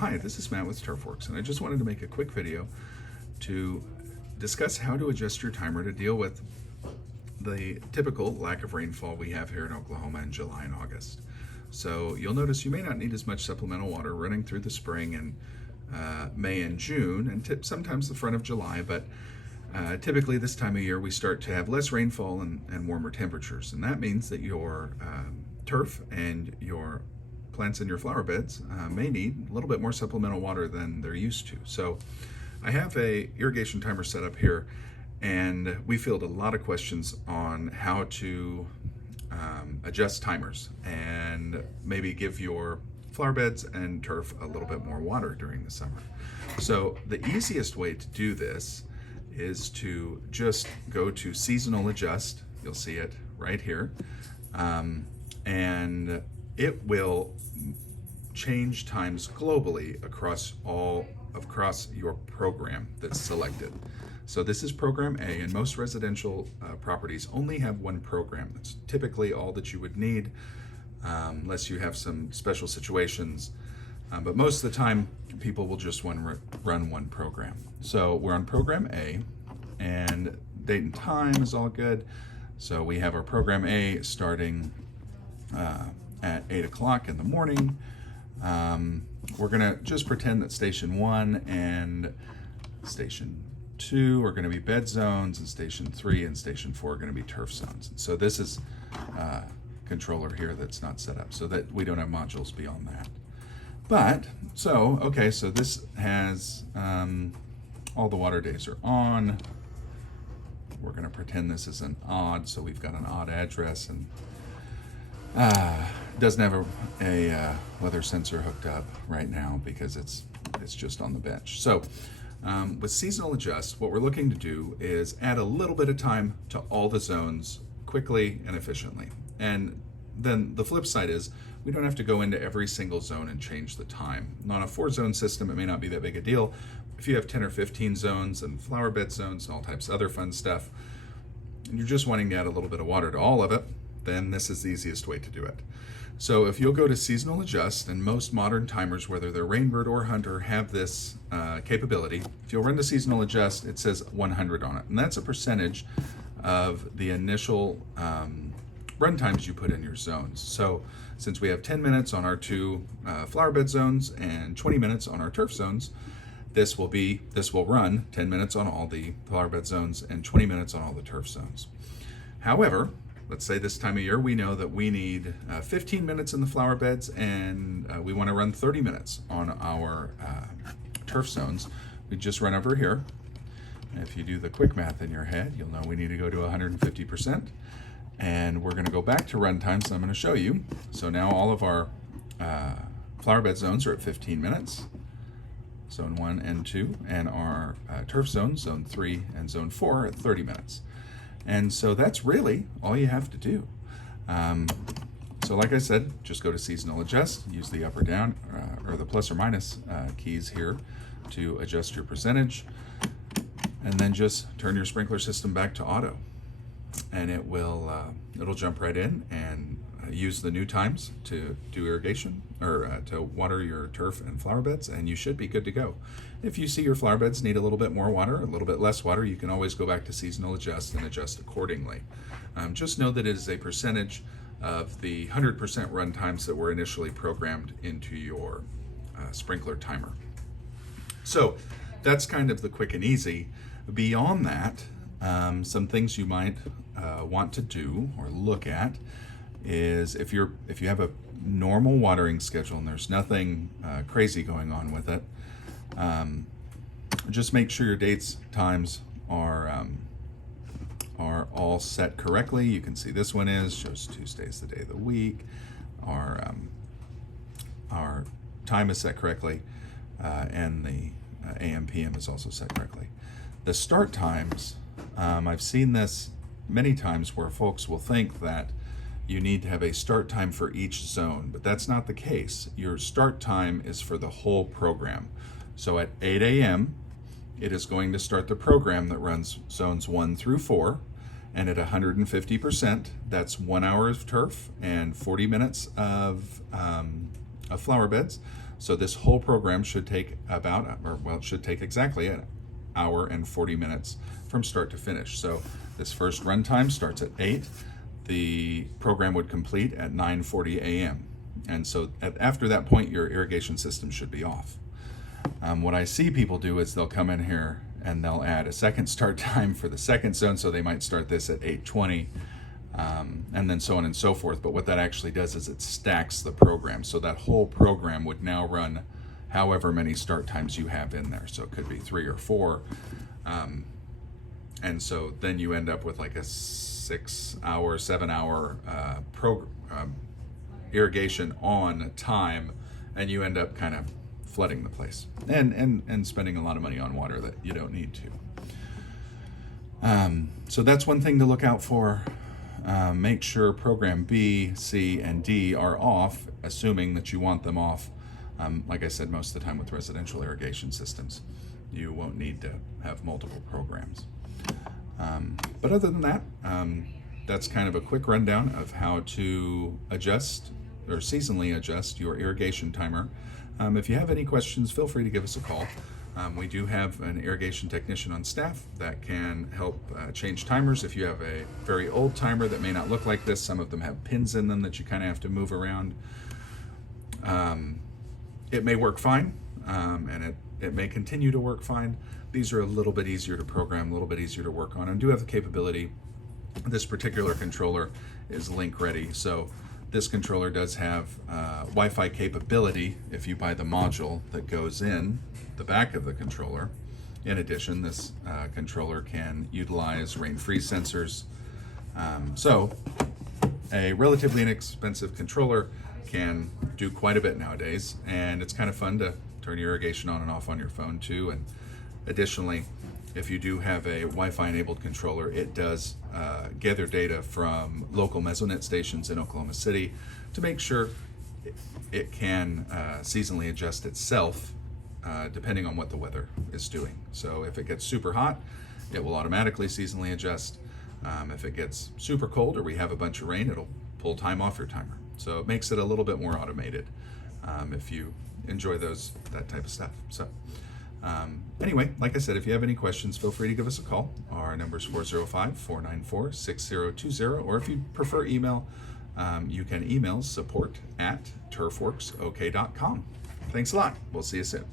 Hi, this is Matt with Turfworks, and I just wanted to make a quick video to discuss how to adjust your timer to deal with the typical lack of rainfall we have here in Oklahoma in July and August. So you'll notice you may not need as much supplemental water running through the spring and May and June, and sometimes the front of July, but typically this time of year we start to have less rainfall and warmer temperatures, and that means that your turf and your plants in your flower beds may need a little bit more supplemental water than they're used to. So I have a irrigation timer set up here, and we field a lot of questions on how to adjust timers and maybe give your flower beds and turf a little bit more water during the summer. So the easiest way to do this is to just go to seasonal adjust. You'll see it right here, and it will change times globally across your program that's selected. So this is program A, and most residential properties only have one program. That's typically all that you would need, unless you have some special situations. But most of the time, people will just run one program. So we're on program A, and date and time is all good. So we have our program A starting at 8 o'clock in the morning. We're gonna just pretend that station 1 and station 2 are gonna be bed zones, and station 3 and station 4 are gonna be turf zones. So this is a controller here that's not set up, so that we don't have modules beyond that. But, so this has, all the water days are on. We're gonna pretend this is an odd, so we've got an odd address, and doesn't have a weather sensor hooked up right now because it's just on the bench. So with seasonal adjust, what we're looking to do is add a little bit of time to all the zones quickly and efficiently. And then the flip side is we don't have to go into every single zone and change the time. On a 4-zone system, it may not be that big a deal. If you have 10 or 15 zones and flower bed zones and all types of other fun stuff, and you're just wanting to add a little bit of water to all of it, then this is the easiest way to do it. So if you'll go to seasonal adjust, and most modern timers, whether they're Rainbird or Hunter, have this capability. If you'll run to seasonal adjust, it says 100 on it, and that's a percentage of the initial run times you put in your zones. So since we have 10 minutes on our 2 flower bed zones and 20 minutes on our turf zones, this will run 10 minutes on all the flower bed zones and 20 minutes on all the turf zones. However, let's say this time of year we know that we need 15 minutes in the flower beds, and we want to run 30 minutes on our turf zones. We just run over here. If you do the quick math in your head, you'll know we need to go to 150%. And we're going to go back to run times, and I'm going to show you. So now all of our flower bed zones are at 15 minutes, zone 1 and 2, and our turf zones, zone 3 and zone 4, are at 30 minutes. And so that's really all you have to do. So like I said, just go to seasonal adjust, use the up or down or the plus or minus keys here to adjust your percentage, and then just turn your sprinkler system back to auto, and it will it'll jump right in and use the new times to do irrigation or to water your turf and flower beds, and you should be good to go. If you see your flower beds need a little bit more water, a little bit less water, you can always go back to seasonal adjust and adjust accordingly. Just know that it is a percentage of the 100% run times that were initially programmed into your sprinkler timer. So that's kind of the quick and easy. Beyond that, some things you might want to do or look at is if you have a normal watering schedule and there's nothing crazy going on with it, just make sure your dates, times are all set correctly. You can see this one shows Tuesday's the day of the week. Our time is set correctly, and the AM PM is also set correctly. The start times, I've seen this many times where folks will think that you need to have a start time for each zone, but that's not the case. Your start time is for the whole program. So at 8 a.m., it is going to start the program that runs zones 1 through 4, and at 150%, that's 1 hour of turf and 40 minutes of of flower beds. So this whole program should take it should take exactly an hour and 40 minutes from start to finish. So this first run time starts at 8. The program would complete at 9:40 a.m. And so after that point, your irrigation system should be off. What I see people do is they'll come in here and they'll add a second start time for the second zone, so they might start this at 8:20, and then so on and so forth. But what that actually does is it stacks the program, so that whole program would now run however many start times you have in there. So it could be 3 or 4, and so then you end up with like a 6-hour, 7-hour irrigation on time, and you end up kind of flooding the place and spending a lot of money on water that you don't need to. So that's one thing to look out for. Make sure program B, C, and D are off, assuming that you want them off. Like I said, most of the time with residential irrigation systems, you won't need to have multiple programs. But other than that, that's kind of a quick rundown of how to adjust or seasonally adjust your irrigation timer. If you have any questions, feel free to give us a call. We do have an irrigation technician on staff that can help change timers. If you have a very old timer that may not look like this, some of them have pins in them that you kind of have to move around. It may work fine, and it may continue to work fine. These are a little bit easier to program, a little bit easier to work on, and do have the capability. This particular controller is link ready, so this controller does have Wi-Fi capability if you buy the module that goes in the back of the controller. In addition, this controller can utilize rain-freeze sensors. So a relatively inexpensive controller can do quite a bit nowadays, and it's kind of fun to turn your irrigation on and off on your phone too. And additionally, if you do have a Wi-Fi enabled controller, it does gather data from local Mesonet stations in Oklahoma City to make sure it can seasonally adjust itself depending on what the weather is doing. So if it gets super hot, it will automatically seasonally adjust. If it gets super cold or we have a bunch of rain, it'll pull time off your timer. So it makes it a little bit more automated if you enjoy that type of stuff. So anyway, like I said, if you have any questions, feel free to give us a call. Our number is 405-494-6020, or if you prefer email, you can email support@turfworksok.com. Thanks a lot. We'll see you soon.